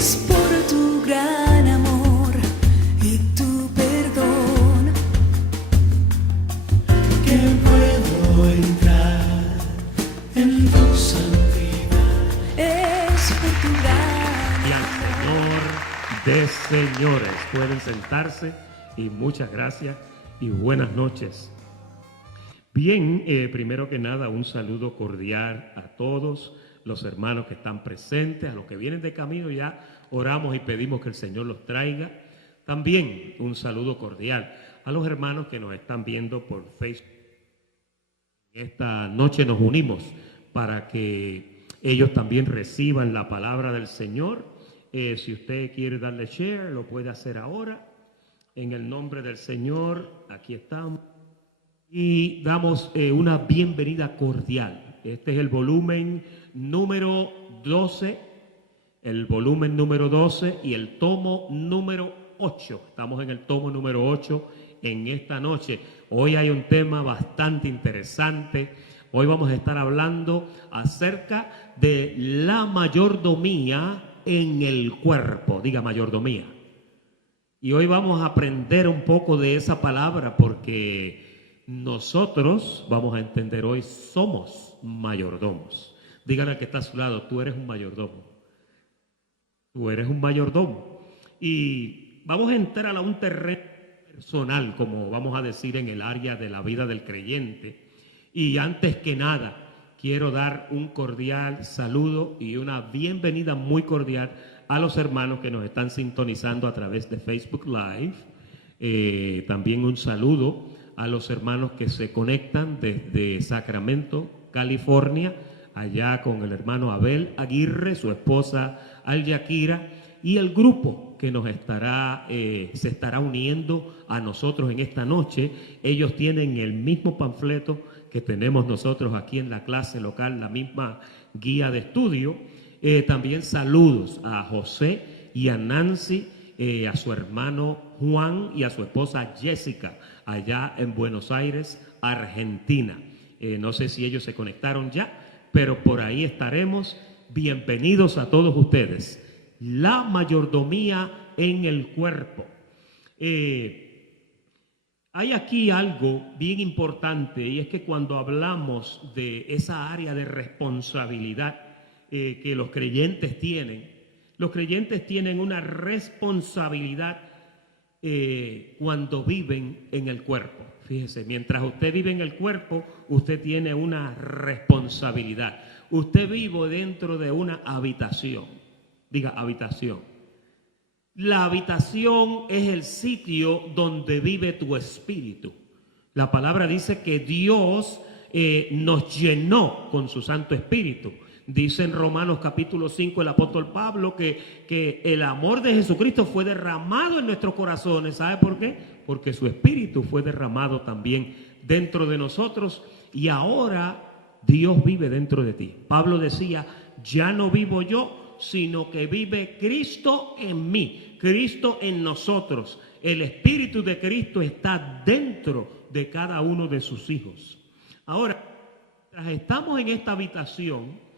Es por tu gran amor y tu perdón que puedo entrar en tu santidad. es por tu gran Y al Señor de señores. Pueden sentarse y muchas gracias y buenas noches. Bien, primero que nada, un saludo cordial a todos los hermanos que están presentes, a los que vienen de camino ya oramos y pedimos que el Señor los traiga. También un saludo cordial a los hermanos que nos están viendo por Facebook. Esta noche nos unimos para que ellos también reciban la palabra del Señor. Si usted quiere darle share, lo puede hacer ahora. En el nombre del Señor, aquí estamos. Y damos una bienvenida cordial. Este es el volumen número 12, el volumen número 12 y el tomo número 8. Estamos en el tomo número 8 en esta noche. Hoy hay un tema bastante interesante. Hoy vamos a estar hablando acerca de la mayordomía en el cuerpo. Diga mayordomía. Y hoy vamos a aprender un poco de esa palabra porque nosotros, vamos a entender hoy, somos mayordomos. Dígale al que está a su lado, tú eres un mayordomo. Tú eres un mayordomo. Y vamos a entrar a un terreno personal, como vamos a decir, en el área de la vida del creyente. Y antes que nada, quiero dar un cordial saludo y una bienvenida muy cordial a los hermanos que nos están sintonizando a través de Facebook Live. También un saludo a los hermanos que se conectan desde Sacramento, California, allá con el hermano Abel Aguirre, su esposa Al-Yakira, y el grupo que nos se estará uniendo a nosotros en esta noche. Ellos tienen el mismo panfleto que tenemos nosotros aquí en la clase local, la misma guía de estudio. También saludos a José y a Nancy, a su hermano Juan y a su esposa Jessica, allá en Buenos Aires, Argentina. No sé si ellos se conectaron ya, pero por ahí estaremos. Bienvenidos a todos ustedes. La mayordomía en el cuerpo. Hay aquí algo bien importante, y es que cuando hablamos de esa área de responsabilidad que los creyentes tienen una responsabilidad cuando viven en el cuerpo. Fíjese, mientras usted vive en el cuerpo, usted tiene una responsabilidad. Usted vive dentro de una habitación. Diga habitación. La habitación es el sitio donde vive tu espíritu. La palabra dice que Dios nos llenó con su Santo Espíritu. Dice en Romanos capítulo 5 el apóstol Pablo que el amor de Jesucristo fue derramado en nuestros corazones. ¿Sabe por qué? Porque su Espíritu fue derramado también dentro de nosotros y ahora Dios vive dentro de ti. Pablo decía, ya no vivo yo, sino que vive Cristo en mí, Cristo en nosotros. El Espíritu de Cristo está dentro de cada uno de sus hijos. Ahora, mientras estamos en esta habitación,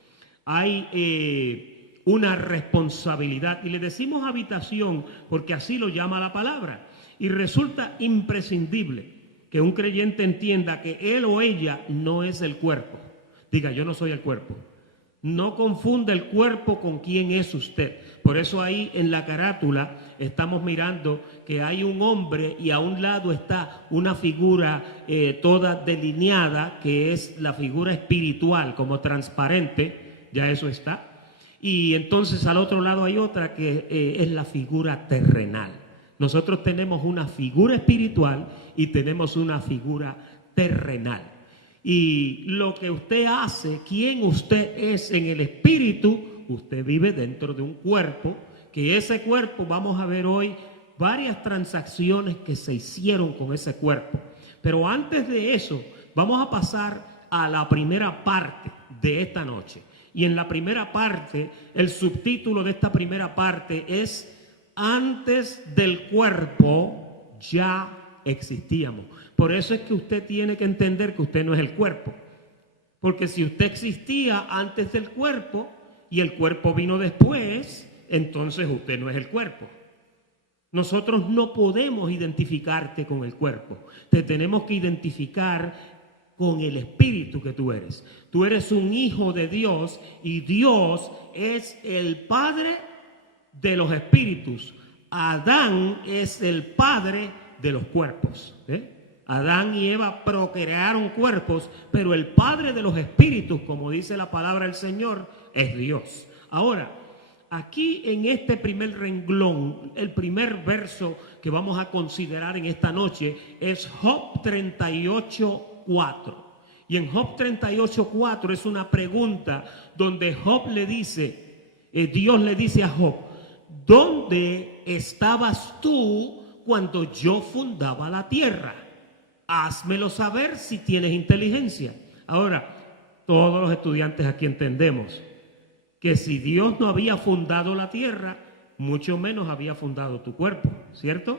hay una responsabilidad, y le decimos habitación porque así lo llama la palabra, y resulta imprescindible que un creyente entienda que él o ella no es el cuerpo. Diga, yo no soy el cuerpo. No confunda el cuerpo con quién es usted. Por eso ahí en la carátula estamos mirando que hay un hombre y a un lado está una figura toda delineada, que es la figura espiritual, como transparente. Ya eso está. Y entonces al otro lado hay otra que es la figura terrenal. Nosotros tenemos una figura espiritual y tenemos una figura terrenal. Y lo que usted hace, quién usted es en el espíritu, usted vive dentro de un cuerpo, que ese cuerpo, vamos a ver hoy varias transacciones que se hicieron con ese cuerpo. Pero antes de eso, vamos a pasar a la primera parte de esta noche. Y en la primera parte, el subtítulo de esta primera parte es antes del cuerpo ya existíamos. Por eso es que usted tiene que entender que usted no es el cuerpo. Porque si usted existía antes del cuerpo y el cuerpo vino después, entonces usted no es el cuerpo. Nosotros no podemos identificarte con el cuerpo. Te tenemos que identificar con el espíritu que tú eres. Tú eres un hijo de Dios y Dios es el Padre de los espíritus. Adán es el padre de los cuerpos. Adán y Eva procrearon cuerpos, pero el padre de los espíritus, como dice la palabra del Señor, es Dios. Ahora, aquí en este primer renglón, el primer verso que vamos a considerar en esta noche es Job 38:4. Y en Job 38:4 es una pregunta donde Job le dice, Dios le dice a Job, ¿dónde estabas tú cuando yo fundaba la tierra? Házmelo saber si tienes inteligencia. Ahora, todos los estudiantes aquí entendemos que si Dios no había fundado la tierra, mucho menos había fundado tu cuerpo, ¿cierto?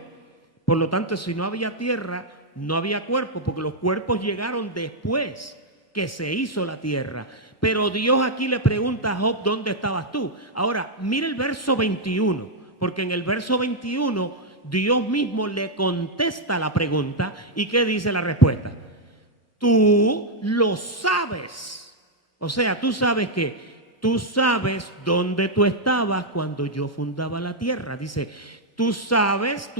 Por lo tanto, si no había tierra, no había cuerpo, porque los cuerpos llegaron después que se hizo la tierra. Pero Dios aquí le pregunta a Job, ¿dónde estabas tú? Ahora, mire el verso 21, porque en el verso 21 Dios mismo le contesta la pregunta. ¿Y qué dice la respuesta? Tú lo sabes. O sea, tú sabes que tú sabes dónde tú estabas cuando yo fundaba la tierra. Dice, tú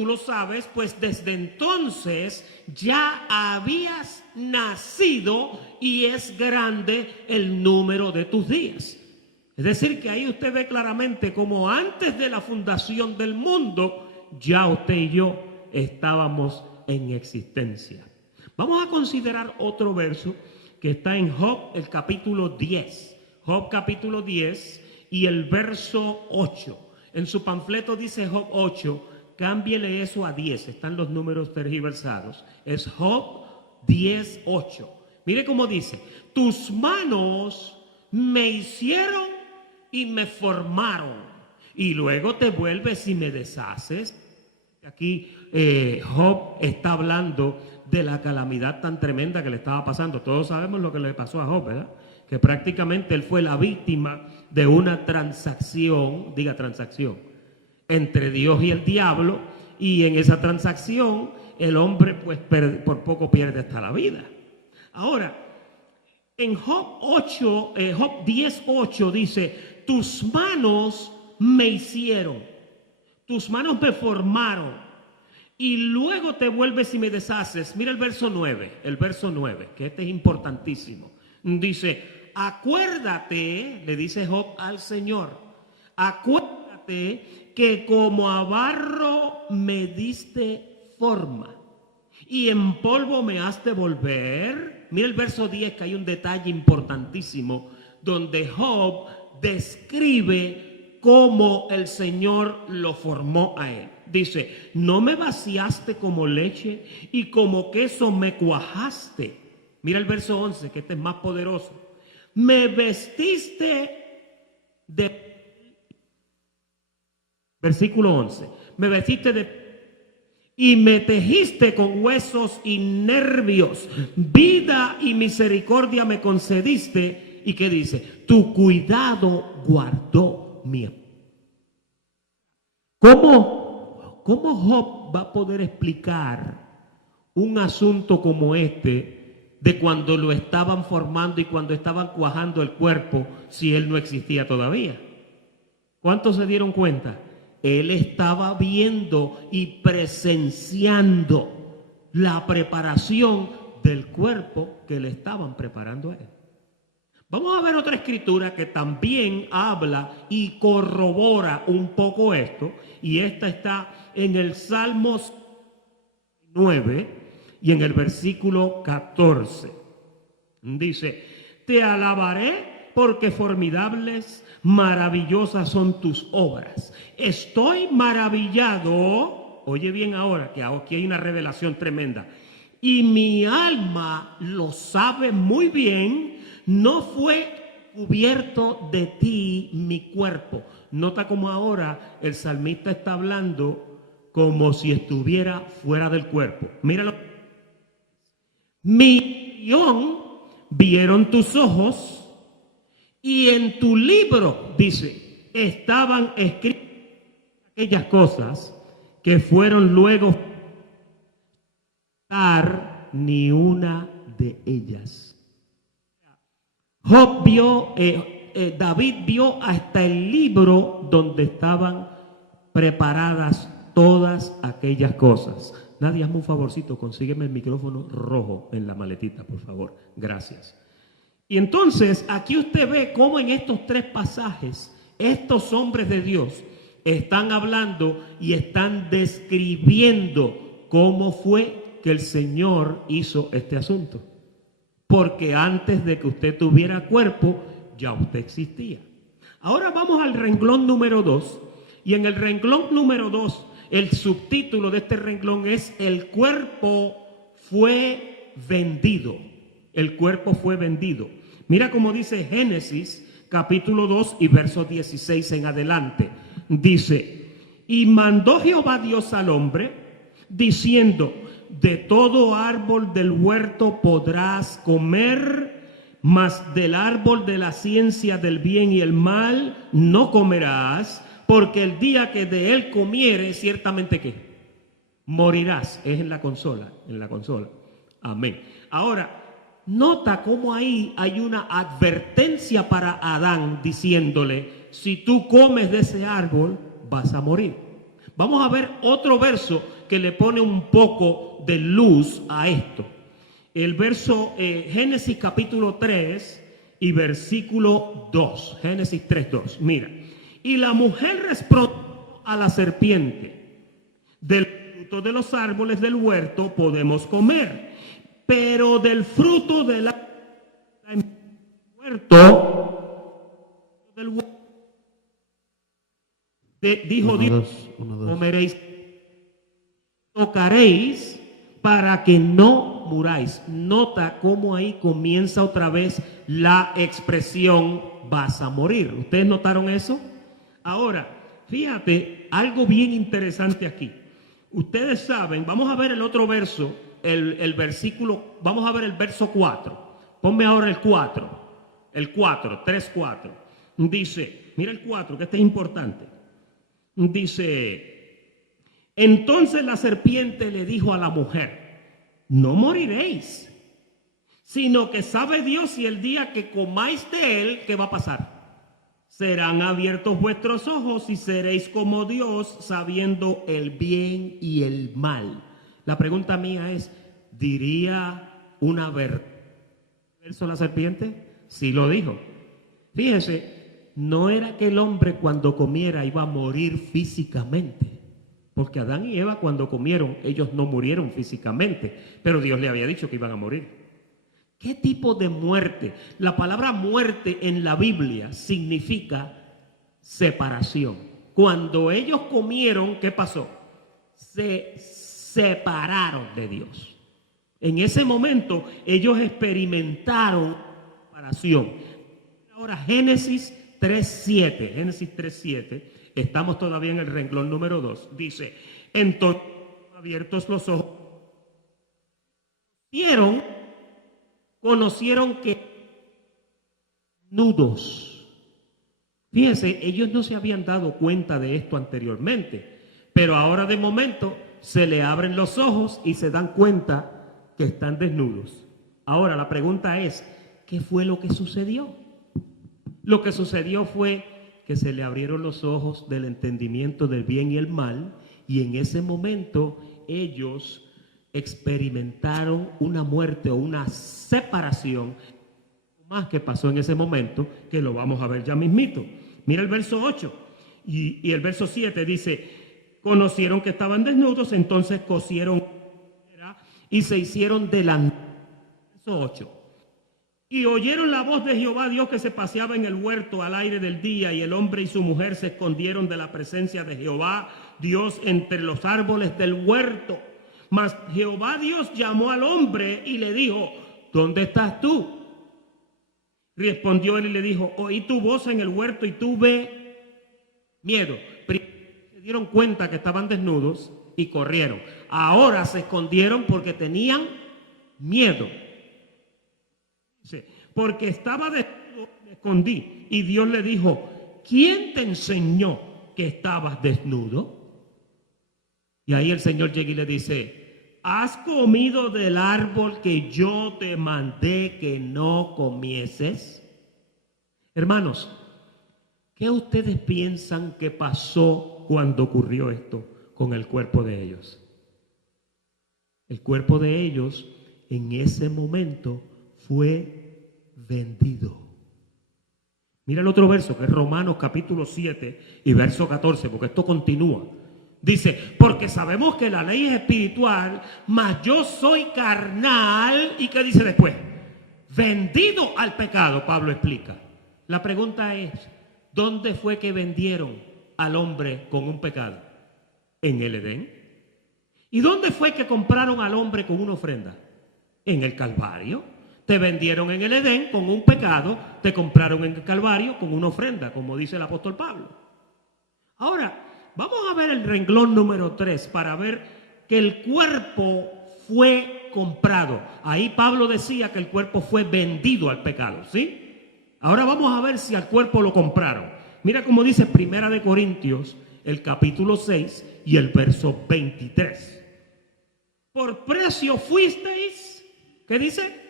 lo sabes, pues desde entonces ya habías nacido y es grande el número de tus días. Es decir, que ahí usted ve claramente como antes de la fundación del mundo, ya usted y yo estábamos en existencia. Vamos a considerar otro verso que está en Job, el capítulo 10. Job capítulo 10 y el verso 8. En su panfleto dice Job 8, cámbiele eso a 10, están los números tergiversados. Es Job 10:8. Mire cómo dice, tus manos me hicieron y me formaron, y luego te vuelves y me deshaces. Aquí Job está hablando de la calamidad tan tremenda que le estaba pasando. Todos sabemos lo que le pasó a Job, ¿verdad? Que prácticamente él fue la víctima de una transacción, diga transacción, entre Dios y el diablo, y en esa transacción el hombre pues por poco pierde hasta la vida. Ahora, en Job 10:8 dice, tus manos me hicieron, tus manos me formaron, y luego te vuelves y me deshaces. Mira el verso 9, que este es importantísimo. Dice, acuérdate, le dice Job al Señor, acuérdate que como a barro me diste forma y en polvo me has de volver. Mira el verso 10, que hay un detalle importantísimo donde Job describe cómo el Señor lo formó a él. Dice, no me vaciaste como leche y como queso me cuajaste. Mira el verso 11, que este es más poderoso. Me vestiste de... Versículo 11. Me vestiste de... y me tejiste con huesos y nervios. Vida y misericordia me concediste. ¿Y qué dice? Tu cuidado guardó mi... ¿Cómo Job va a poder explicar un asunto como este de cuando lo estaban formando y cuando estaban cuajando el cuerpo si él no existía todavía? ¿Cuántos se dieron cuenta? Él estaba viendo y presenciando la preparación del cuerpo que le estaban preparando a él. Vamos a ver otra escritura que también habla y corrobora un poco esto, y esta está en el Salmos 9 y en el versículo 14. Dice, te alabaré porque formidables, maravillosas son tus obras. Estoy maravillado, oye bien ahora, que aquí hay una revelación tremenda, y mi alma lo sabe muy bien. No fue cubierto de ti mi cuerpo. Nota cómo ahora el salmista está hablando como si estuviera fuera del cuerpo. Míralo. Mi guión vieron tus ojos y en tu libro, dice, estaban escritos aquellas cosas que fueron luego dar ni una de ellas. David vio hasta el libro donde estaban preparadas todas aquellas cosas. Nadia, hazme un favorcito, consígueme el micrófono rojo en la maletita, por favor. Gracias. Y entonces aquí usted ve cómo en estos tres pasajes estos hombres de Dios están hablando y están describiendo cómo fue que el Señor hizo este asunto. Porque antes de que usted tuviera cuerpo, ya usted existía. Ahora vamos al renglón número 2. Y en el renglón número 2, el subtítulo de este renglón es: el cuerpo fue vendido. El cuerpo fue vendido. Mira cómo dice Génesis capítulo 2 y verso 16 en adelante. Dice: y mandó Jehová Dios al hombre, diciendo: de todo árbol del huerto podrás comer, mas del árbol de la ciencia del bien y el mal no comerás, porque el día que de él comieres, ciertamente que morirás. Es en la consola. Amén. Ahora, nota cómo ahí hay una advertencia para Adán diciéndole: si tú comes de ese árbol, vas a morir. Vamos a ver otro verso que le pone un poco de luz a esto. El verso Génesis capítulo 3 y versículo 2. Génesis 3:2. Mira. Y la mujer respondió a la serpiente: del fruto de los árboles del huerto podemos comer, pero del fruto del huerto dijo Dios: comeréis, tocaréis para que no muráis. Nota cómo ahí comienza otra vez la expresión vas a morir. ¿Ustedes notaron eso? Ahora, fíjate algo bien interesante aquí. Ustedes saben, vamos a ver el otro verso, el versículo, vamos a ver el verso 4. Ponme ahora el 4, 3:4. Dice, mira el 4, que este es importante. Dice: entonces la serpiente le dijo a la mujer: no moriréis, sino que sabe Dios si el día que comáis de él, ¿qué va a pasar? Serán abiertos vuestros ojos y seréis como Dios, sabiendo el bien y el mal. La pregunta mía es: ¿diría una verdad eso la serpiente? Sí lo dijo. Fíjese, no era que el hombre cuando comiera iba a morir físicamente, porque Adán y Eva cuando comieron, ellos no murieron físicamente, pero Dios le había dicho que iban a morir. ¿Qué tipo de muerte? La palabra muerte en la Biblia significa separación. Cuando ellos comieron, ¿qué pasó? Se separaron de Dios. En ese momento ellos experimentaron separación. Ahora Génesis 3:7, estamos todavía en el renglón número 2, dice: entonces abiertos los ojos, conocieron que nudos. Fíjense, ellos no se habían dado cuenta de esto anteriormente, pero ahora de momento se le abren los ojos y se dan cuenta que están desnudos. Ahora la pregunta es: ¿qué fue lo que sucedió? Lo que sucedió fue que se le abrieron los ojos del entendimiento del bien y el mal, y en ese momento ellos experimentaron una muerte o una separación. Más que pasó en ese momento, que lo vamos a ver ya mismito. Mira el verso 8 y el verso 7 dice: conocieron que estaban desnudos, entonces cosieron y se hicieron delante. Verso 8. Y oyeron la voz de Jehová Dios que se paseaba en el huerto al aire del día, y el hombre y su mujer se escondieron de la presencia de Jehová Dios entre los árboles del huerto. Mas Jehová Dios llamó al hombre y le dijo: ¿dónde estás tú? Respondió él y le dijo: oí tu voz en el huerto y tuve miedo. Se dieron cuenta que estaban desnudos y corrieron. Ahora se escondieron porque tenían miedo. Porque estaba desnudo, me escondí. Y Dios le dijo: ¿quién te enseñó que estabas desnudo? Y ahí el Señor llega y le dice, ¿has comido del árbol que yo te mandé que no comieses? Hermanos, ¿qué ustedes piensan que pasó cuando ocurrió esto con el cuerpo de ellos? El cuerpo de ellos en ese momento fue vendido. Mira el otro verso, que es Romanos capítulo 7 y verso 14, porque esto continúa. Dice, porque sabemos que la ley es espiritual, mas yo soy carnal. ¿Y qué dice después? Vendido al pecado, Pablo explica. La pregunta es, ¿dónde fue que vendieron al hombre con un pecado? En el Edén. ¿Y dónde fue que compraron al hombre con una ofrenda? En el Calvario. Te vendieron en el Edén con un pecado, te compraron en el Calvario con una ofrenda, como dice el apóstol Pablo. Ahora, vamos a ver el renglón número 3 para ver que el cuerpo fue comprado. Ahí Pablo decía que el cuerpo fue vendido al pecado, ¿sí? Ahora vamos a ver si al cuerpo lo compraron. Mira cómo dice Primera de Corintios, el capítulo 6 y el verso 23. Por precio fuisteis, ¿qué dice?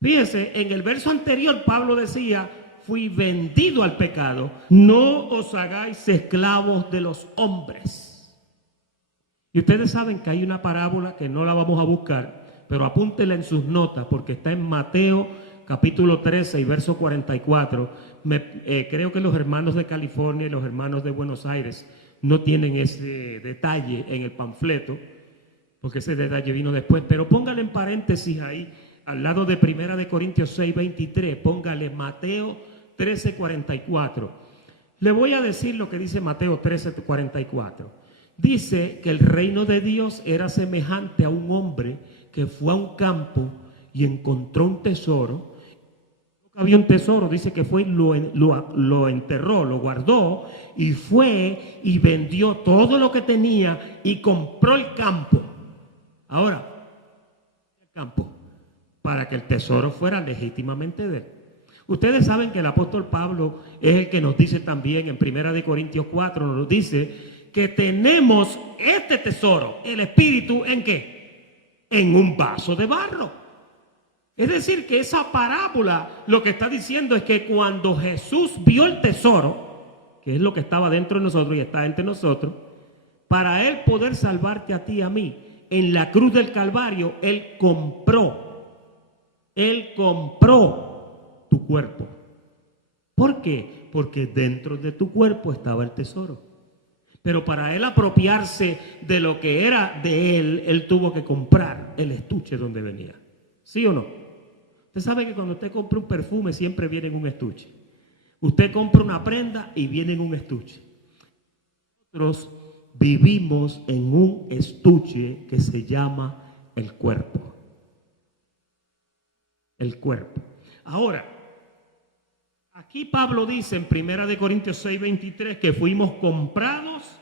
Fíjense, en el verso anterior Pablo decía, fui vendido al pecado, no os hagáis esclavos de los hombres. Y ustedes saben que hay una parábola que no la vamos a buscar, pero apúntenla en sus notas porque está en Mateo capítulo 13 y verso 44. Creo que los hermanos de California y los hermanos de Buenos Aires no tienen ese detalle en el panfleto, porque ese detalle vino después, pero póngale en paréntesis ahí, al lado de Primera de Corintios 6, 23, póngale Mateo 13, 44. Le voy a decir lo que dice Mateo 13, 44. Dice que el reino de Dios era semejante a un hombre que fue a un campo y encontró un tesoro. Había un tesoro, dice que fue y lo enterró, lo guardó y fue y vendió todo lo que tenía y compró el campo. Ahora, el campo, para que el tesoro fuera legítimamente de él. Ustedes saben que el apóstol Pablo es el que nos dice también en Primera de Corintios 4, nos dice que tenemos este tesoro, el Espíritu, ¿en qué? En un vaso de barro. Es decir, que esa parábola lo que está diciendo es que cuando Jesús vio el tesoro, que es lo que estaba dentro de nosotros y está entre nosotros, para Él poder salvarte a ti y a mí, en la cruz del Calvario, Él compró tu cuerpo. ¿Por qué? Porque dentro de tu cuerpo estaba el tesoro. Pero para Él apropiarse de lo que era de Él, Él tuvo que comprar el estuche donde venía. ¿Sí o no? Usted sabe que cuando usted compra un perfume siempre viene en un estuche. Usted compra una prenda y viene en un estuche. Nosotros vivimos en un estuche que se llama el cuerpo. El cuerpo. Ahora, aquí Pablo dice en Primera de Corintios 6, 23 que fuimos comprados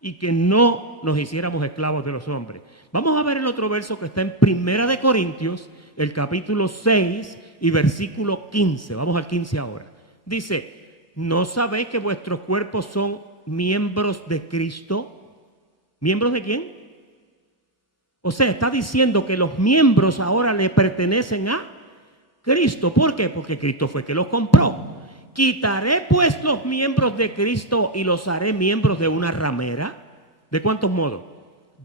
y que no nos hiciéramos esclavos de los hombres. Vamos a ver el otro verso que está en Primera de Corintios, el capítulo 6 y versículo 15. Vamos al 15 ahora. Dice, ¿no sabéis que vuestros cuerpos son miembros de Cristo? ¿Miembros de quién? O sea, está diciendo que los miembros ahora le pertenecen a Cristo. ¿Por qué? Porque Cristo fue que los compró. ¿Quitaré pues los miembros de Cristo y los haré miembros de una ramera? ¿De cuántos modos?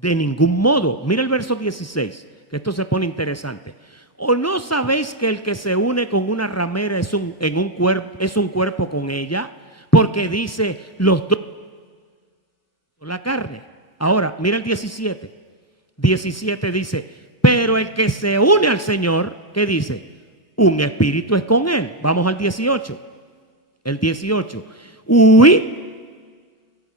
De ningún modo. Mira el verso 16, que esto se pone interesante. ¿O no sabéis que el que se une con una ramera es un cuerpo con ella? Porque dice, los dos son la carne. Ahora, mira el 17. 17 dice, pero el que se une al Señor, ¿qué dice? Un espíritu es con él. Vamos al 18. El 18. Huid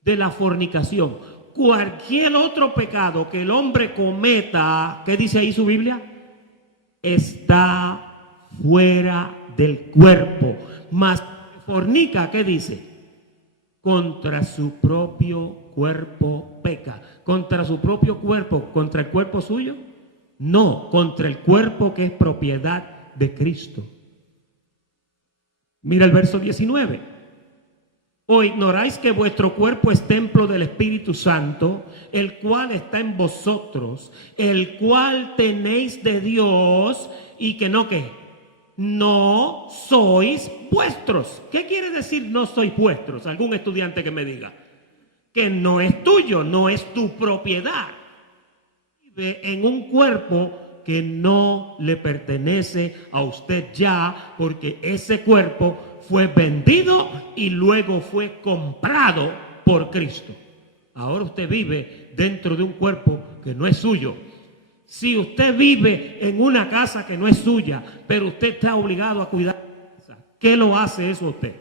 de la fornicación. Cualquier otro pecado que el hombre cometa, ¿qué dice ahí su Biblia? Está fuera del cuerpo. Mas fornica, ¿qué dice? Contra su propio cuerpo peca. ¿Contra su propio cuerpo? ¿Contra el cuerpo suyo? No, contra el cuerpo que es propiedad de Cristo. Mira el verso 19. ¿O ignoráis que vuestro cuerpo es templo del Espíritu Santo, el cual está en vosotros, el cual tenéis de Dios y que no qué? No sois vuestros. ¿Qué quiere decir no sois vuestros? Algún estudiante que me diga. Que no es tuyo, no es tu propiedad. Vive en un cuerpo que no le pertenece a usted ya, porque ese cuerpo fue vendido y luego fue comprado por Cristo. Ahora usted vive dentro de un cuerpo que no es suyo. Si usted vive en una casa que no es suya, pero usted está obligado a cuidar, ¿qué lo hace eso a usted?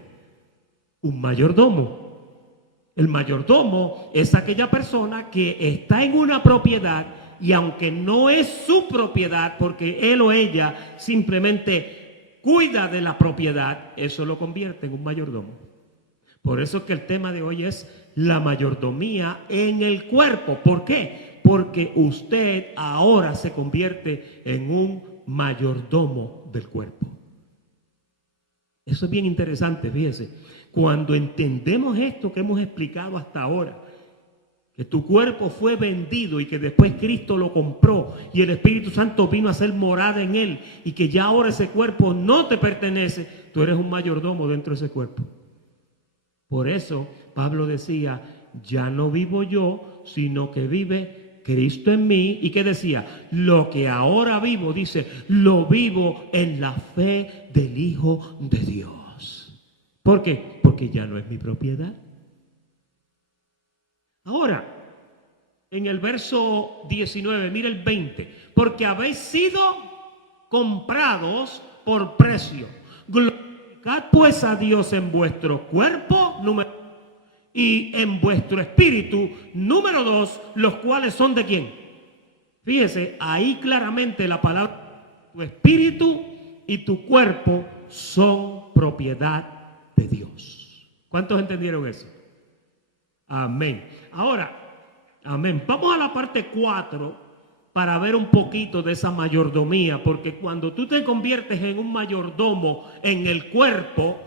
Un mayordomo. El mayordomo es aquella persona que está en una propiedad y aunque no es su propiedad, porque él o ella simplemente cuida de la propiedad, eso lo convierte en un mayordomo. Por eso es que el tema de hoy es la mayordomía en el cuerpo. ¿Por qué? Porque usted ahora se convierte en un mayordomo del cuerpo. Eso es bien interesante, fíjese. Cuando entendemos esto que hemos explicado hasta ahora, que tu cuerpo fue vendido y que después Cristo lo compró y el Espíritu Santo vino a hacer morada en él y que ya ahora ese cuerpo no te pertenece, tú eres un mayordomo dentro de ese cuerpo. Por eso Pablo decía, ya no vivo yo, sino que vive Cristo en mí. ¿Y qué decía? Lo que ahora vivo, dice, lo vivo en la fe del Hijo de Dios. ¿Por qué? Porque ya no es mi propiedad. Ahora, en el verso 19, mira el 20. Porque habéis sido comprados por precio. Glorificad pues a Dios en vuestro cuerpo, número 1, y en vuestro espíritu, número 2, los cuales son ¿de quién? Fíjese, ahí claramente la palabra, tu espíritu y tu cuerpo son propiedad de Dios. ¿Cuántos entendieron eso? Amén. Ahora, amén. Vamos a la parte 4 para ver un poquito de esa mayordomía, porque cuando tú te conviertes en un mayordomo en el cuerpo,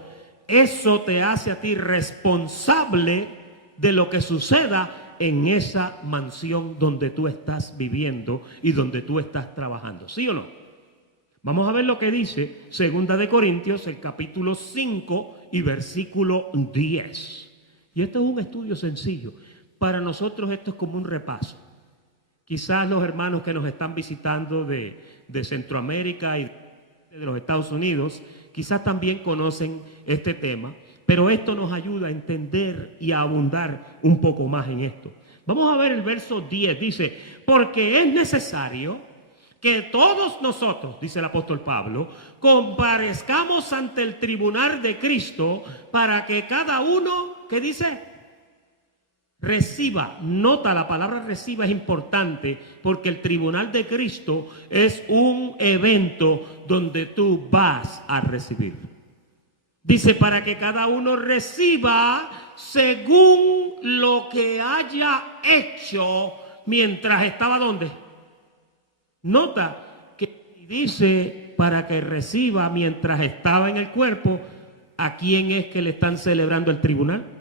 eso te hace a ti responsable de lo que suceda en esa mansión donde tú estás viviendo y donde tú estás trabajando. ¿Sí o no? Vamos a ver lo que dice 2 Corintios, el capítulo 5 y versículo 10. Y esto es un estudio sencillo. Para nosotros esto es como un repaso. Quizás los hermanos que nos están visitando de Centroamérica y de los Estados Unidos, quizás también conocen este tema, pero esto nos ayuda a entender y a abundar un poco más en esto. Vamos a ver el verso 10, dice, porque es necesario que todos nosotros, dice el apóstol Pablo, comparezcamos ante el tribunal de Cristo para que cada uno, ¿qué dice? Reciba. Nota, la palabra reciba es importante porque el tribunal de Cristo es un evento donde tú vas a recibir. Dice, para que cada uno reciba según lo que haya hecho mientras estaba ¿dónde? Nota que dice para que reciba mientras estaba en el cuerpo. ¿A quién es que le están celebrando el tribunal?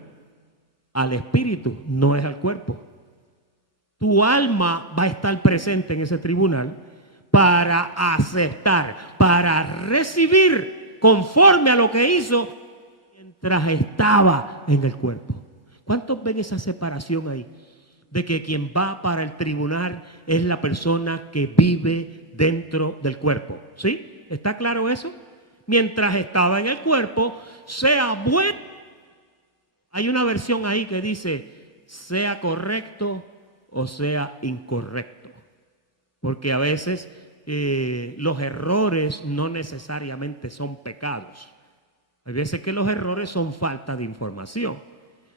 Al espíritu, no es al cuerpo. Tu alma va a estar presente en ese tribunal para aceptar, para recibir conforme a lo que hizo mientras estaba en el cuerpo. ¿Cuántos ven esa separación ahí? De que quien va para el tribunal es la persona que vive dentro del cuerpo. ¿Sí? ¿Está claro eso? Mientras estaba en el cuerpo, sea bueno. Hay una versión ahí que dice, sea correcto o sea incorrecto. Porque a veces los errores no necesariamente son pecados. Hay veces que los errores son falta de información.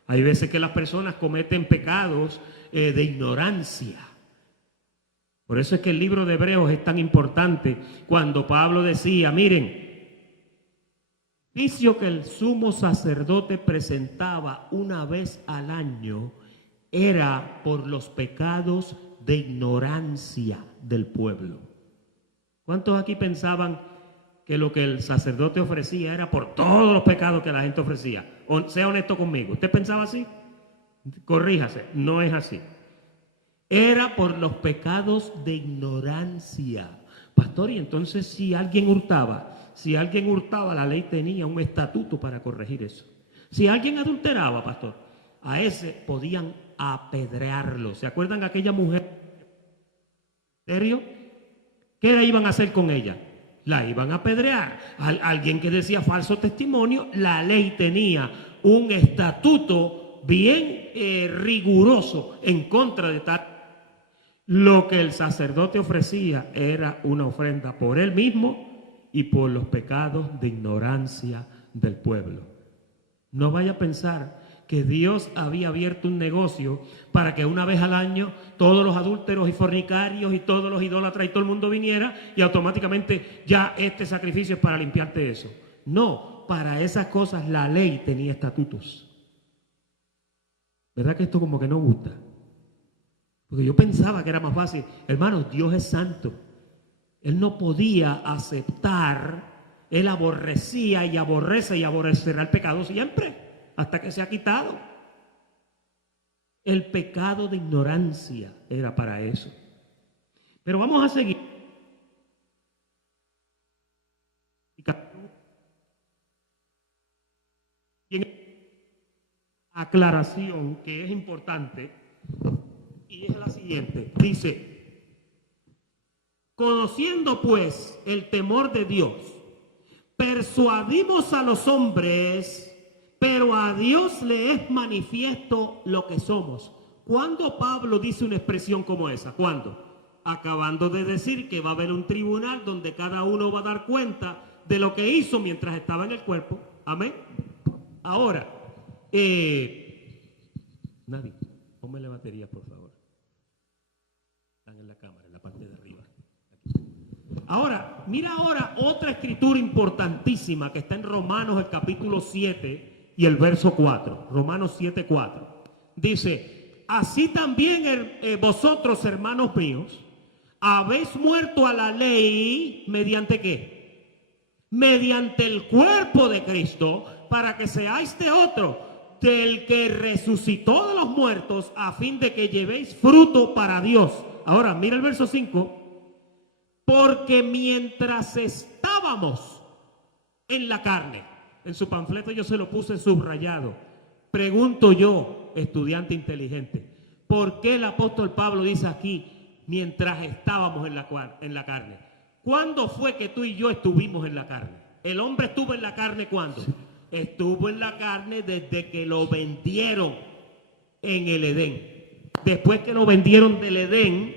Hay veces que las personas cometen pecados de ignorancia. Por eso es que el libro de Hebreos es tan importante cuando Pablo decía, miren, el sacrificio que el sumo sacerdote presentaba una vez al año era por los pecados de ignorancia del pueblo. ¿Cuántos aquí pensaban que lo que el sacerdote ofrecía era por todos los pecados que la gente ofrecía. Sea honesto conmigo. ¿Usted pensaba así? Corríjase, no es así. Era por los pecados de ignorancia. Pastor, y entonces si alguien hurtaba, la ley tenía un estatuto para corregir eso. Si alguien adulteraba, pastor, a ese podían apedrearlo. ¿Se acuerdan de aquella mujer? ¿En serio? ¿Qué le iban a hacer con ella? La iban a apedrear. Alguien que decía falso testimonio, la ley tenía un estatuto bien riguroso en contra de tal. Lo que el sacerdote ofrecía era una ofrenda por él mismo y por los pecados de ignorancia del pueblo. No vaya a pensar que Dios había abierto un negocio para que una vez al año todos los adúlteros y fornicarios y todos los idólatras y todo el mundo viniera y automáticamente ya este sacrificio es para limpiarte eso. No, para esas cosas la ley tenía estatutos. ¿Verdad que esto como que no gusta? Porque yo pensaba que era más fácil. Hermanos, Dios es santo. Él no podía aceptar, él aborrecía y aborrece y aborrecerá el pecado siempre, hasta que se ha quitado. El pecado de ignorancia era para eso. Pero vamos a seguir. Y en aclaración que es importante, y es la siguiente, dice: conociendo pues el temor de Dios, persuadimos a los hombres, pero a Dios le es manifiesto lo que somos. ¿Cuándo Pablo dice una expresión como esa? ¿Cuándo? Acabando de decir que va a haber un tribunal donde cada uno va a dar cuenta de lo que hizo mientras estaba en el cuerpo. Amén. Ahora, nadie, ponme la batería, por favor. Están en la cámara, en la parte de arriba. Aquí. Ahora, mira ahora otra escritura importantísima que está en Romanos, el capítulo 7 y el verso 4. Romanos 7, 4. Dice: así también vosotros, hermanos míos, habéis muerto a la ley, ¿mediante qué? Mediante el cuerpo de Cristo, para que seáis de otro, del que resucitó de los muertos, a fin de que llevéis fruto para Dios. Ahora, mira el verso 5. Porque mientras estábamos en la carne, en su panfleto yo se lo puse subrayado. Pregunto yo, estudiante inteligente, ¿por qué el apóstol Pablo dice aquí, mientras estábamos en la carne? ¿Cuándo fue que tú y yo estuvimos en la carne? ¿El hombre estuvo en la carne cuándo? Estuvo en la carne desde que lo vendieron en el Edén. Después que lo vendieron del Edén,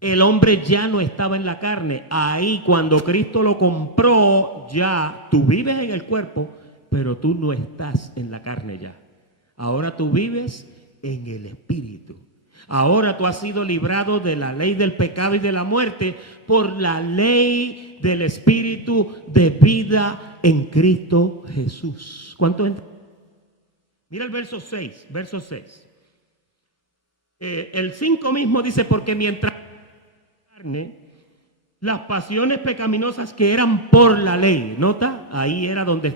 el hombre ya no estaba en la carne. Ahí, cuando Cristo lo compró, ya tú vives en el cuerpo, pero tú no estás en la carne ya. Ahora tú vives en el Espíritu. Ahora tú has sido librado de la ley del pecado y de la muerte por la ley del Espíritu de vida en Cristo Jesús. ¿Cuántos entienden? Mira el verso 6, verso 6. El 5 mismo dice: porque mientras las pasiones pecaminosas que eran por la ley, nota, ahí era donde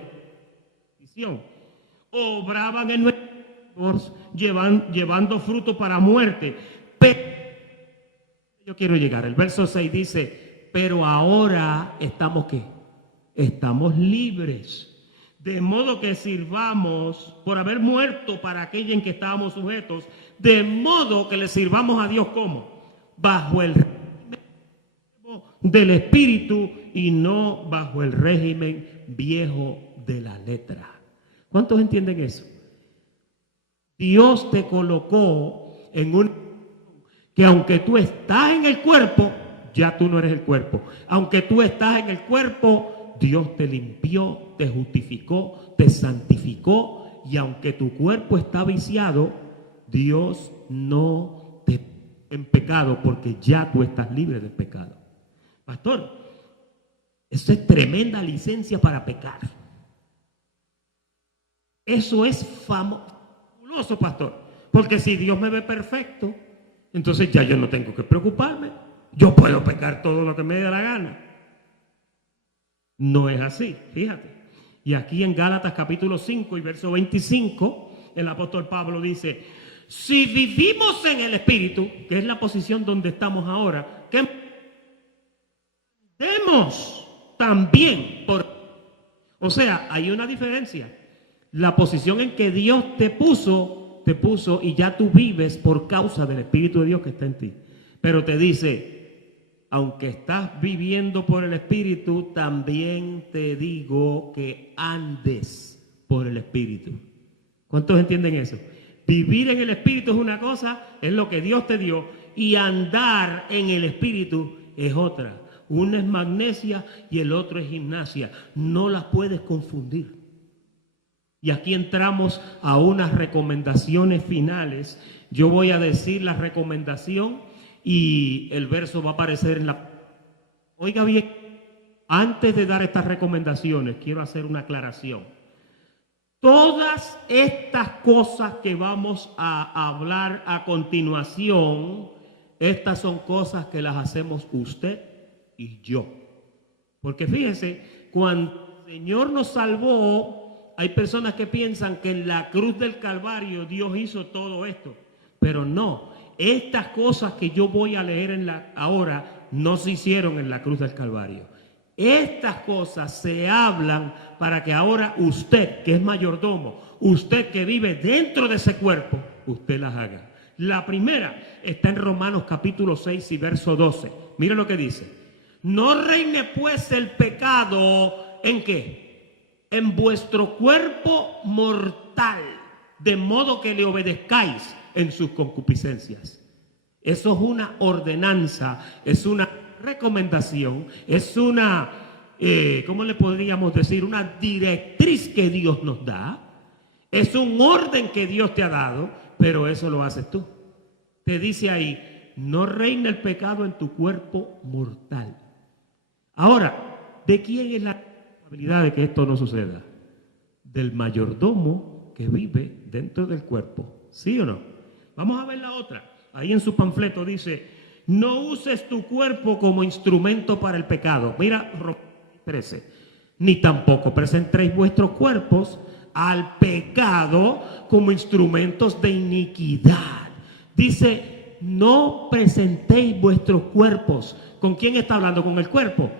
obraban en nosotros, llevando fruto para muerte. Pero yo quiero llegar, el verso 6 dice: pero ahora estamos ¿qué? Estamos libres, de modo que sirvamos, por haber muerto para aquello en que estábamos sujetos, de modo que le sirvamos a Dios como bajo el régimen del Espíritu y no bajo el régimen viejo de la letra. ¿Cuántos entienden eso? Dios te colocó en un que aunque tú estás en el cuerpo, ya tú no eres el cuerpo. Aunque tú estás en el cuerpo, Dios te limpió, te justificó, te santificó, y aunque tu cuerpo está viciado, Dios no te en pecado, porque ya tú estás libre del pecado. Pastor, eso es tremenda licencia para pecar. Eso es fabuloso, pastor, porque si Dios me ve perfecto, entonces ya yo no tengo que preocuparme. Yo puedo pecar todo lo que me dé la gana. No es así, fíjate. Y aquí en Gálatas capítulo 5 y verso 25, el apóstol Pablo dice, si vivimos en el Espíritu, que es la posición donde estamos ahora, que demos también por... O sea, hay una diferencia. La posición en que Dios te puso y ya tú vives por causa del Espíritu de Dios que está en ti. Pero te dice, aunque estás viviendo por el Espíritu, también te digo que andes por el Espíritu. ¿Cuántos entienden eso? Vivir en el Espíritu es una cosa, es lo que Dios te dio, y andar en el Espíritu es otra. Una es magnesia y el otro es gimnasia. No las puedes confundir. Y aquí entramos a unas recomendaciones finales. Yo voy a decir la recomendación y el verso va a aparecer en la... Oiga bien, antes de dar estas recomendaciones, quiero hacer una aclaración. Todas estas cosas que vamos a hablar a continuación, estas son cosas que las hacemos usted y yo. Porque fíjese, cuando el Señor nos salvó, hay personas que piensan que en la cruz del Calvario Dios hizo todo esto. Pero no, estas cosas que yo voy a leer ahora no se hicieron en la cruz del Calvario. Estas cosas se hablan para que ahora usted, que es mayordomo, usted que vive dentro de ese cuerpo, usted las haga. La primera está en Romanos capítulo 6 y verso 12. Mire lo que dice. No reine pues el pecado, ¿en qué? En vuestro cuerpo mortal, de modo que le obedezcáis en sus concupiscencias. Eso es una ordenanza, es una recomendación, es una, ¿cómo le podríamos decir? Una directriz que Dios nos da. Es un orden que Dios te ha dado, pero eso lo haces tú. Te dice ahí, no reina el pecado en tu cuerpo mortal. Ahora, ¿de quién es la responsabilidad de que esto no suceda? Del mayordomo que vive dentro del cuerpo. ¿Sí o no? Vamos a ver la otra. Ahí en su panfleto dice, no uses tu cuerpo como instrumento para el pecado. Mira, Romanos 13. Ni tampoco presentéis vuestros cuerpos al pecado como instrumentos de iniquidad. Dice, no presentéis vuestros cuerpos. ¿Con quién está hablando? ¿Con el cuerpo?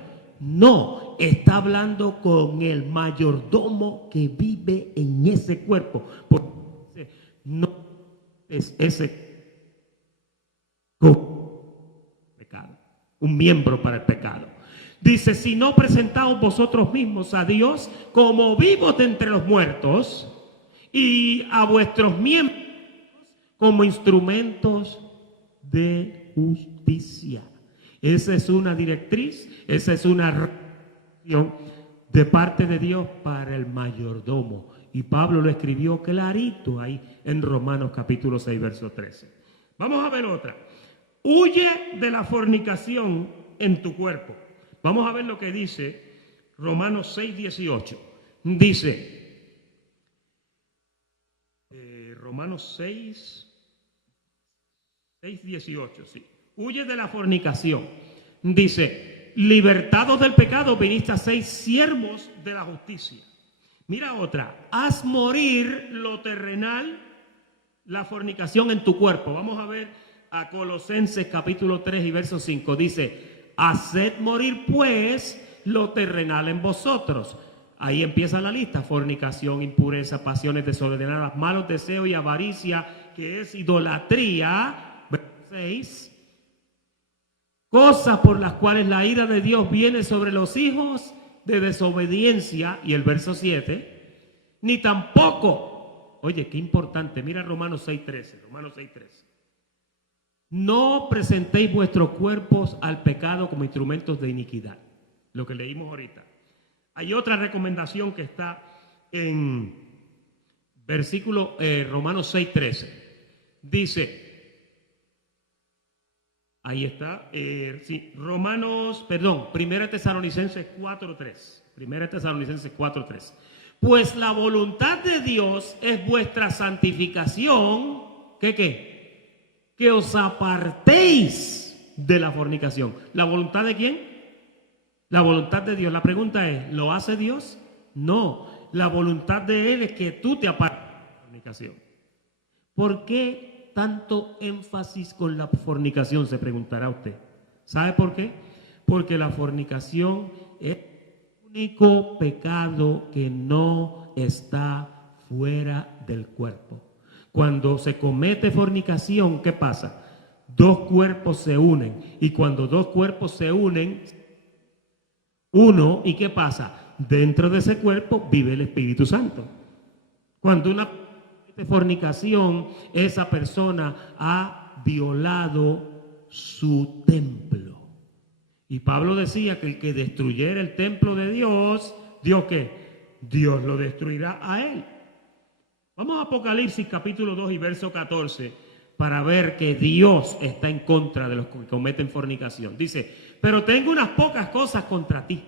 No, está hablando con el mayordomo que vive en ese cuerpo. Porque no es ese pecado, un miembro para el pecado. Dice, si no presentaos vosotros mismos a Dios como vivos de entre los muertos y a vuestros miembros como instrumentos de justicia. Esa es una directriz, esa es una recomendación de parte de Dios para el mayordomo. Y Pablo lo escribió clarito ahí en Romanos capítulo 6, verso 13. Vamos a ver otra. Huye de la fornicación en tu cuerpo. Vamos a ver lo que dice Romanos 6, 18. Dice, Romanos 6, 18, sí. Huye de la fornicación. Dice, libertados del pecado, viniste a ser siervos de la justicia. Mira otra, haz morir lo terrenal, la fornicación en tu cuerpo. Vamos a ver a Colosenses capítulo 3 y verso 5. Dice, haced morir pues lo terrenal en vosotros. Ahí empieza la lista, fornicación, impureza, pasiones desordenadas, malos deseos y avaricia, que es idolatría. Verso 6. Cosas por las cuales la ira de Dios viene sobre los hijos de desobediencia. Y el verso 7. Ni tampoco, oye, qué importante, mira Romanos 6:13. Romanos 6:13. No presentéis vuestros cuerpos al pecado como instrumentos de iniquidad. Lo que leímos ahorita. Hay otra recomendación que está en versículo Romanos 6:13. Dice, ahí está, sí, Primera Tesalonicenses 4:3. Primera Tesalonicenses 4:3. Pues la voluntad de Dios es vuestra santificación, que os apartéis de la fornicación. ¿La voluntad de quién? La voluntad de Dios. La pregunta es, ¿lo hace Dios? No. La voluntad de Él es que tú te apartes de la fornicación. ¿Por qué tanto énfasis con la fornicación? Se preguntará usted. ¿Sabe por qué? Porque la fornicación es el único pecado que no está fuera del cuerpo. Cuando se comete fornicación, ¿qué pasa? Dos cuerpos se unen. Y cuando dos cuerpos se unen, uno, ¿y qué pasa? Dentro de ese cuerpo vive el Espíritu Santo. Cuando una fornicación, esa persona ha violado su templo. Y Pablo decía que el que destruyera el templo de Dios, ¿Dios qué? Dios lo destruirá a él. Vamos a Apocalipsis capítulo 2 y verso 14 para ver que Dios está en contra de los que cometen fornicación. Dice, pero tengo unas pocas cosas contra ti,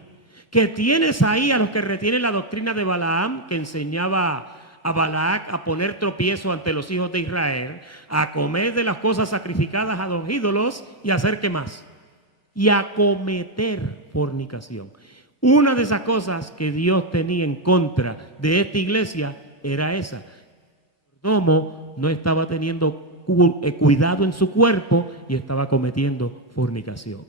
que tienes ahí a los que retienen la doctrina de Balaam, que enseñaba a Balac a poner tropiezo ante los hijos de Israel, a comer de las cosas sacrificadas a los ídolos y a hacer ¿qué más? Y a cometer fornicación. Una de esas cosas que Dios tenía en contra de esta iglesia era esa. Domo no estaba teniendo cuidado en su cuerpo y estaba cometiendo fornicación.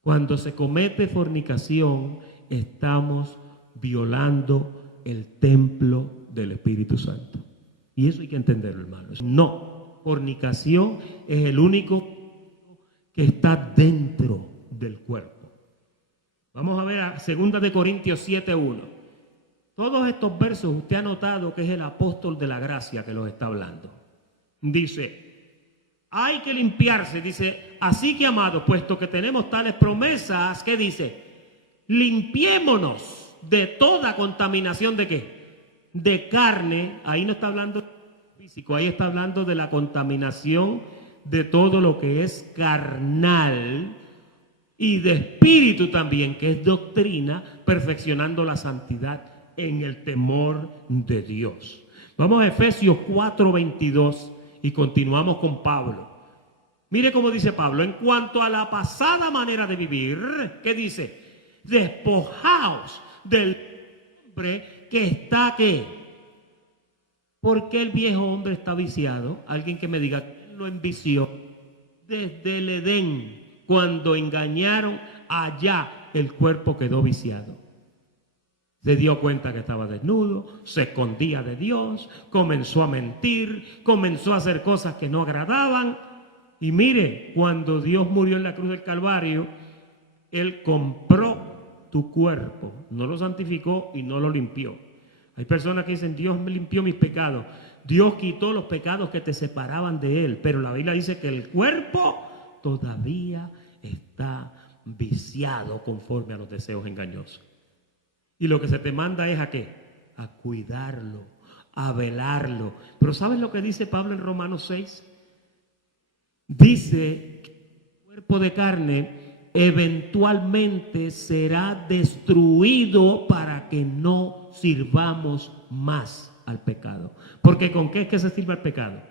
Cuando se comete fornicación, estamos violando el templo del Espíritu Santo. Y eso hay que entenderlo, hermanos. No, fornicación es el único que está dentro del cuerpo. Vamos a ver a 2 de Corintios 7:1. Todos estos versos usted ha notado que es el apóstol de la gracia que los está hablando. Dice, hay que limpiarse, dice, así que amados, puesto que tenemos tales promesas, ¿qué dice? Limpiémonos de toda contaminación ¿de qué? De carne. Ahí no está hablando físico, ahí está hablando de la contaminación de todo lo que es carnal y de espíritu también, que es doctrina, perfeccionando la santidad en el temor de Dios. Vamos a Efesios 4:22 y continuamos con Pablo. Mire cómo dice Pablo, en cuanto a la pasada manera de vivir, ¿qué dice? Despojaos del hombre que está ¿qué? ¿Por qué el viejo hombre está viciado? Alguien que me diga, ¿quién lo envició? Desde el Edén, cuando engañaron, allá el cuerpo quedó viciado. Se dio cuenta que estaba desnudo, se escondía de Dios, comenzó a mentir, comenzó a hacer cosas que no agradaban. Y mire, cuando Dios murió en la cruz del Calvario, Él compró tu cuerpo, no lo santificó y no lo limpió. Hay personas que dicen, Dios me limpió mis pecados. Dios quitó los pecados que te separaban de Él, pero la Biblia dice que el cuerpo todavía está viciado conforme a los deseos engañosos. Y lo que se te manda es ¿a qué? A cuidarlo, a velarlo. Pero ¿sabes lo que dice Pablo en Romanos 6? Dice que el cuerpo de carne eventualmente será destruido para que no sirvamos más al pecado. Porque ¿con qué es que se sirve al pecado?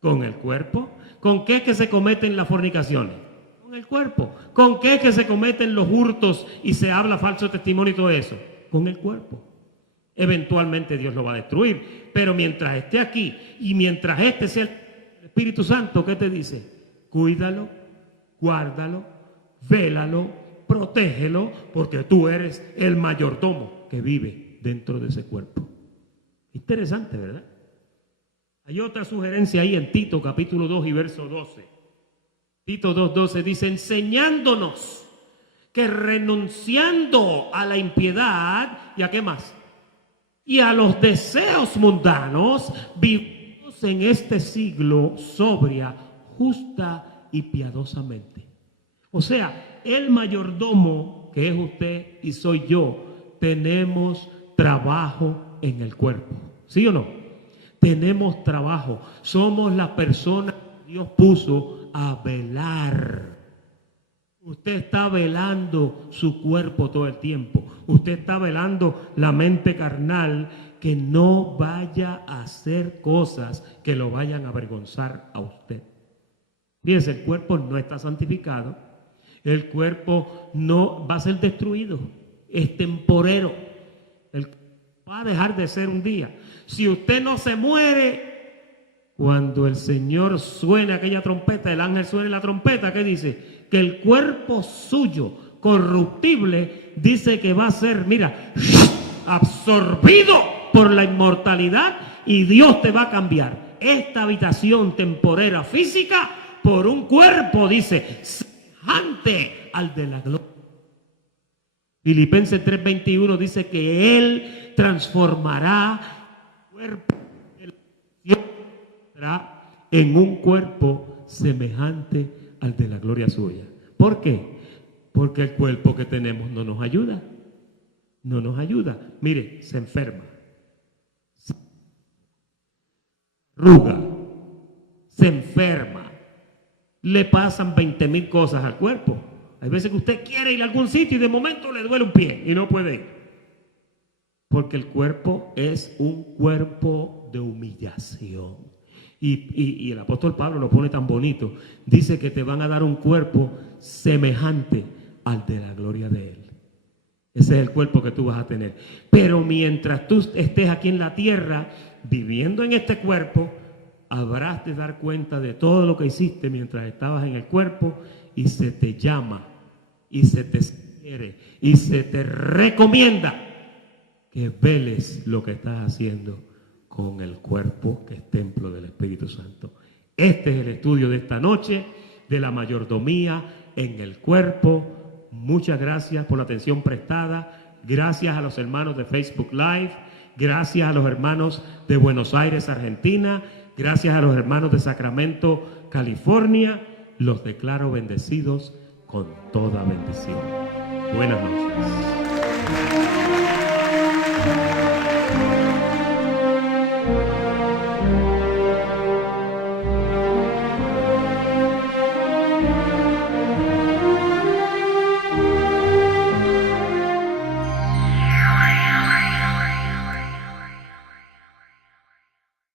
¿Con el cuerpo? ¿Con qué es que se cometen las fornicaciones? Con el cuerpo. ¿Con qué es que se cometen los hurtos y se habla falso testimonio y todo eso? Con el cuerpo. Eventualmente Dios lo va a destruir, pero mientras esté aquí y mientras este sea el Espíritu Santo, ¿qué te dice? Cuídalo, guárdalo, vélalo, protégelo, porque tú eres el mayordomo que vive dentro de ese cuerpo. Interesante, ¿verdad? Hay otra sugerencia ahí en Tito capítulo 2 y verso 12. Tito 2:12 dice, enseñándonos que renunciando a la impiedad, ¿y a qué más? Y a los deseos mundanos, vivimos en este siglo sobria, justa y piadosamente. O sea, el mayordomo, que es usted y soy yo, tenemos trabajo en el cuerpo. ¿Sí o no? Tenemos trabajo. Somos la persona que Dios puso a velar. Usted está velando su cuerpo todo el tiempo. Usted está velando la mente carnal, que no vaya a hacer cosas que lo vayan a avergonzar a usted. Fíjense, el cuerpo no está santificado. El cuerpo no va a ser destruido, es temporero. Va a dejar de ser un día. Si usted no se muere, cuando el Señor suene aquella trompeta, el ángel suene la trompeta, ¿qué dice? Que el cuerpo suyo, corruptible, dice que va a ser, mira, absorbido por la inmortalidad y Dios te va a cambiar esta habitación temporera física por un cuerpo, dice, semejante al de la gloria. Filipenses 3:21 dice que Él transformará el cuerpo en un cuerpo semejante al de la gloria suya. ¿Por qué? Porque el cuerpo que tenemos no nos ayuda. No nos ayuda. Mire, se enferma, se arruga, se enferma, le pasan 20,000 cosas al cuerpo. Hay veces que usted quiere ir a algún sitio y de momento le duele un pie y no puede ir. Porque el cuerpo es un cuerpo de humillación. Y el apóstol Pablo lo pone tan bonito. Dice que te van a dar un cuerpo semejante al de la gloria de Él. Ese es el cuerpo que tú vas a tener. Pero mientras tú estés aquí en la tierra, viviendo en este cuerpo, habrás de dar cuenta de todo lo que hiciste mientras estabas en el cuerpo y se te llama y se te sugiere y se te recomienda que veles lo que estás haciendo con el cuerpo que es templo del Espíritu Santo. Este es el estudio de esta noche de la mayordomía en el cuerpo. Muchas gracias por la atención prestada. Gracias a los hermanos de Facebook Live. Gracias a los hermanos de Buenos Aires, Argentina. Gracias a los hermanos de Sacramento, California. Los declaro bendecidos con toda bendición. Buenas noches.